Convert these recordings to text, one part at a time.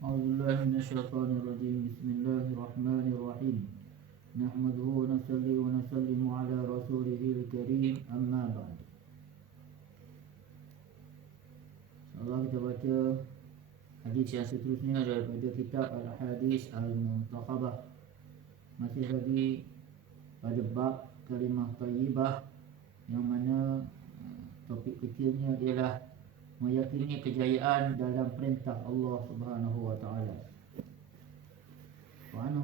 أعوذ بالله من الشيطان الرجيم. بسم الله الرحمن الرحيم. نحمده ونصلي ونسلم على رسوله الكريم. أما بعد. InsyaAllah kita baca hadis yang seterusnya daripada kitab Al-Hadis Al-Muntakhabah. Masih lagi pada bab kalimah tayyibah, yang mana topik kecilnya ialah meyakini kejayaan dalam perintah Allah Subhanahu wa taala. Wa an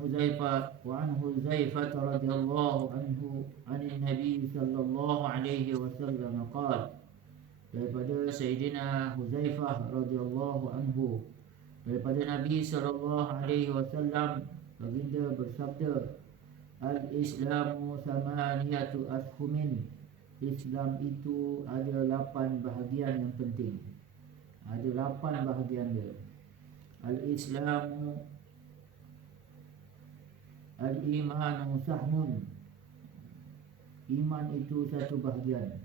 Huzaifah radhiyallahu anhu 'anil Nabi sallallahu alaihi wasallam qala, daripada Sayyidina Huzaifah radhiyallahu anhu, daripada Nabi sallallahu alaihi wasallam, baginda bersabda, al-Islamu samaniyatu ashhumin. Islam itu ada 8 bahagian yang penting. Ada 8 bahagian dia. Al-Islamu, al-imanu sahmun. Iman itu satu bahagian.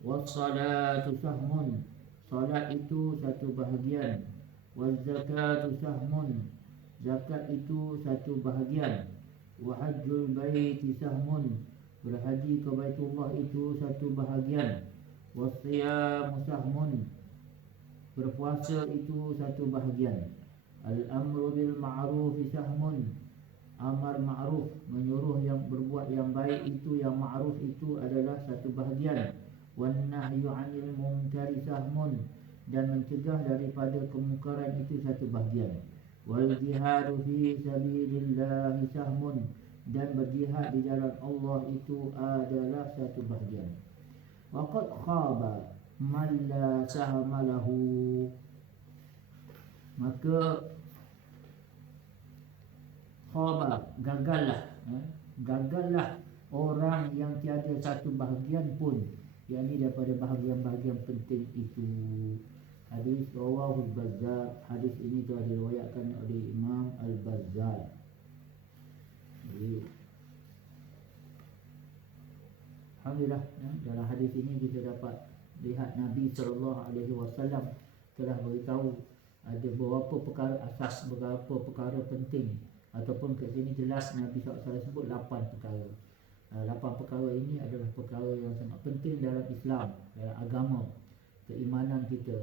Was-salatu sahmun. Salat itu satu bahagian. Was-zakatu sahmun. Zakat itu satu bahagian. Wa hajjul baiti sahmun. Berhaji ke Baitullah itu satu bahagian. Wasiyam sahmun. Berpuasa itu satu bahagian. Al-amru bil ma'ruf sahmun. Amar ma'ruf, menyuruh yang berbuat yang baik itu, yang ma'ruf itu adalah satu bahagian. Wan nahyu 'anil munkari sahmun. Dan mencegah daripada kemungkaran itu satu bahagian. Wal jihadu fi sabilillah sahmun. Dan berjihad di jalan Allah itu adalah satu bahagian. Waqad khaba man la sahama lahu. Maka khaba, gagallah, gagallah orang yang tiada satu bahagian pun, yakni daripada bahagian-bahagian penting itu. Hadis rawahul Bazzar. Hadis ini telah diriwayatkan oleh Imam Al-Bazzar. Jadi, alhamdulillah, dalam hadis ini kita dapat lihat Nabi SAW telah beritahu ada beberapa perkara asas, beberapa perkara penting, ataupun kat sini jelas Nabi SAW sebut 8 perkara. 8 perkara ini adalah perkara yang sangat penting dalam Islam, dalam agama, keimanan kita.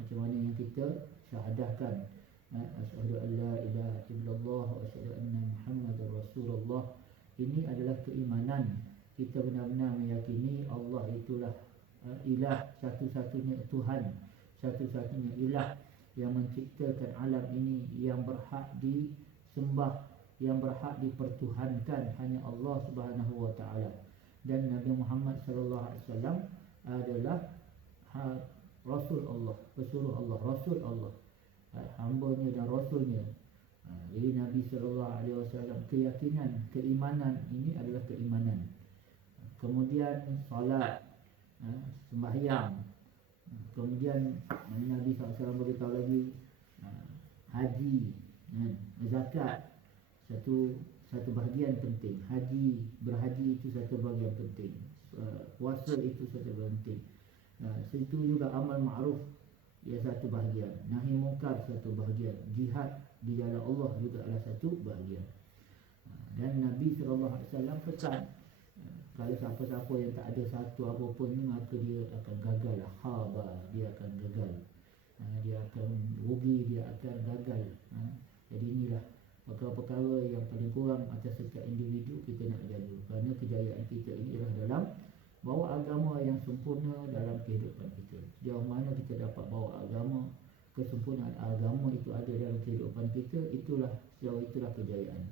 Macam mana yang kita syahadahkan, asyhadu an la ilaha illallah wa asyhadu anna Muhammadar Rasulullah. Ini adalah keimanan. Kita benar-benar meyakini Allah itulah ilah, satu-satunya Tuhan, satu-satunya ilah yang menciptakan alam ini, yang berhak disembah, yang berhak dipertuhankan hanya Allah Subhanahu wa taala. Dan Nabi Muhammad sallallahu alaihi wasallam adalah Rasul Allah, pesuruh Allah, Rasul Allah, hambanya dan Rasulnya. Jadi Nabi SAW, keyakinan, keimanan ini adalah keimanan. Kemudian salat, sembahyang. Kemudian Nabi SAW beritahu lagi haji, zakat, satu bahagian penting. Berhaji itu satu bahagian penting. Puasa itu satu bahagian penting. Situ juga amal ma'ruf, ia satu bahagian. Nahi mungkar satu bahagian. Jihad di jalan Allah juga adalah satu bahagian. Dan Nabi SAW pesan, kalau siapa-siapa yang tak ada satu apapun ni, maka dia akan gagal. Dia akan gagal. Dia akan rugi, dia akan gagal. Jadi inilah perkara-perkara yang paling kurang atas setiap individu kita nak jaga. Kerana kejayaan kita ini adalah dalam bawa agama yang sempurna dalam kehidupan kita. Sejauh mana kita dapat bawa agama, kesempurnaan agama itu ada dalam kehidupan kita, sejauh itulah kejayaan.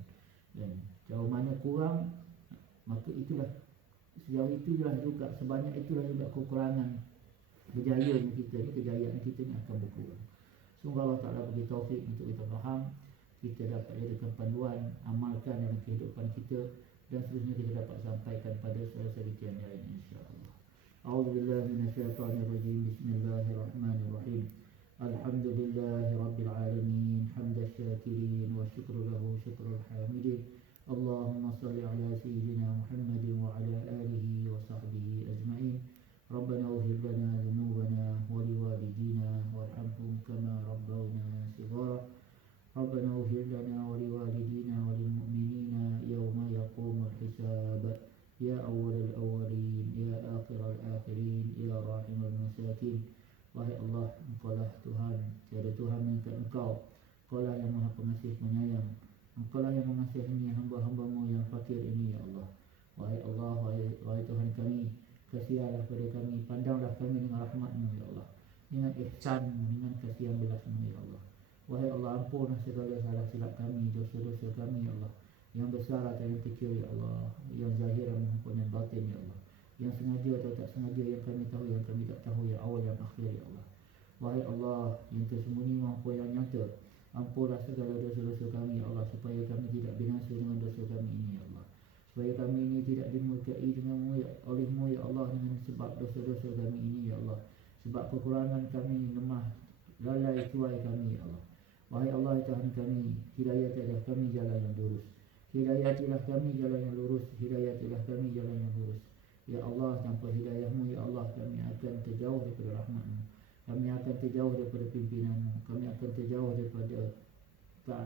Dan sejauh mana kurang, maka sebanyak itulah juga kekurangan berjayanya kita ni, kejayaan kita ni akan berkurang. Semoga Allah Ta'ala bagi taufik untuk kita faham, kita dapat jadikan panduan, amalkan dalam kehidupan kita, dan seterusnya kita dapat sampaikan pada saudara-saudara yang lain, insya-Allah. A'udzubillahi minasyaitonirrajim. Bismillahirrahmanirrahim. Alhamdulillahirabbil alamin, hamdasy syakirin wa syukru lahu syukrul hamidin. Allahumma shalli ala sayyidina Muhammadin wa ala alihi wa sahbihi ajma'in. Rabbana ighfir lana dhunubana wa liwalidina warhamhum kama rabbawna shighara. kepada Tuhan mengikat Engkau. Engkau lah yang maha pengasih penyayang. Engkau lah yang mengasihi hamba-hambamu yang fakir ini ya Allah. Wahai Allah, wahai Tuhan kami, kasihanlah pada kami, pandanglah kami dengan rahmat-Mu ya Allah, dengan ihsan-Mu, dengan kasihan belas-Mu ya Allah. Wahai Allah, ampunlah segala salah silap kami, dosa-dosa kami ya Allah, yang besar atau yang kecil ya Allah, yang zahir maupun yang batin ya Allah, yang sengaja atau tak sengaja, yang kami tahu, yang kami tak tahu, yang awal yang akhir ya Allah. Wahai Allah, yang tersembunyi maupun yang nyata, ampunlah segala dosa-dosa kami ya Allah, supaya kami tidak binasa dengan dosa kami ini ya Allah, supaya kami ini tidak dimurkai denganmu ya, olehmu ya Allah, dengan sebab dosa-dosa kami ini ya Allah, sebab kekurangan kami, lemah, lalai, cuai kami ya Allah. Wahai Allah Tuhan kami, hidayatilah kami jalan yang lurus, hidayatilah kami jalan yang lurus, hidayatilah kami jalan yang lurus ya Allah. Tanpa hidayahmu ya Allah, kami akan terjauh daripada rahmat-Mu, kami akan terjauh daripada pimpinan-Mu, kami akan terjauh daripada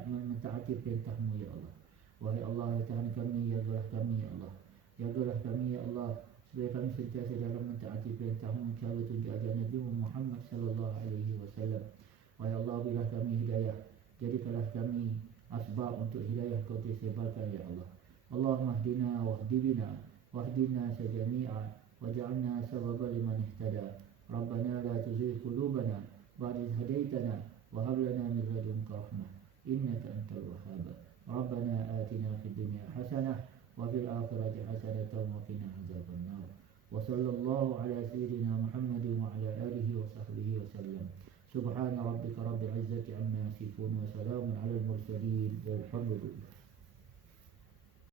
mentaati perintah-Mu ya Allah. Wahai Allah Tuhan kami, jagalah kami ya Allah, jagalah kami ya Allah, supaya kami sentiasa dalam mentaati perintah-Mu, cara tunjuk ajaran Nabi Muhammad sallallahu alaihi wasallam. Wahai Allah, berilah kami hidayah, jadikanlah kami asbab untuk hidayah Kau tersebarkan ya Allah. Allahumma hdina wahdi bina wahdina sajami'a waj'alna sababan liman ihtada. Rabbana la tuzigh qulubana ba'da idh hadaitana wa hab lana min ladunka rahmah innaka antal wahhab. Rabbana atina fid dunya hasanah wa fil akhirati hasanatan wa qina adzaban nar. Wa sallallahu ala sayyidina Muhammadin wa ala alihi wa sahbihi wa sallam. Subhana rabbika rabbil izzati amma yasifun wa salamun alal mursalin walhamdulillah.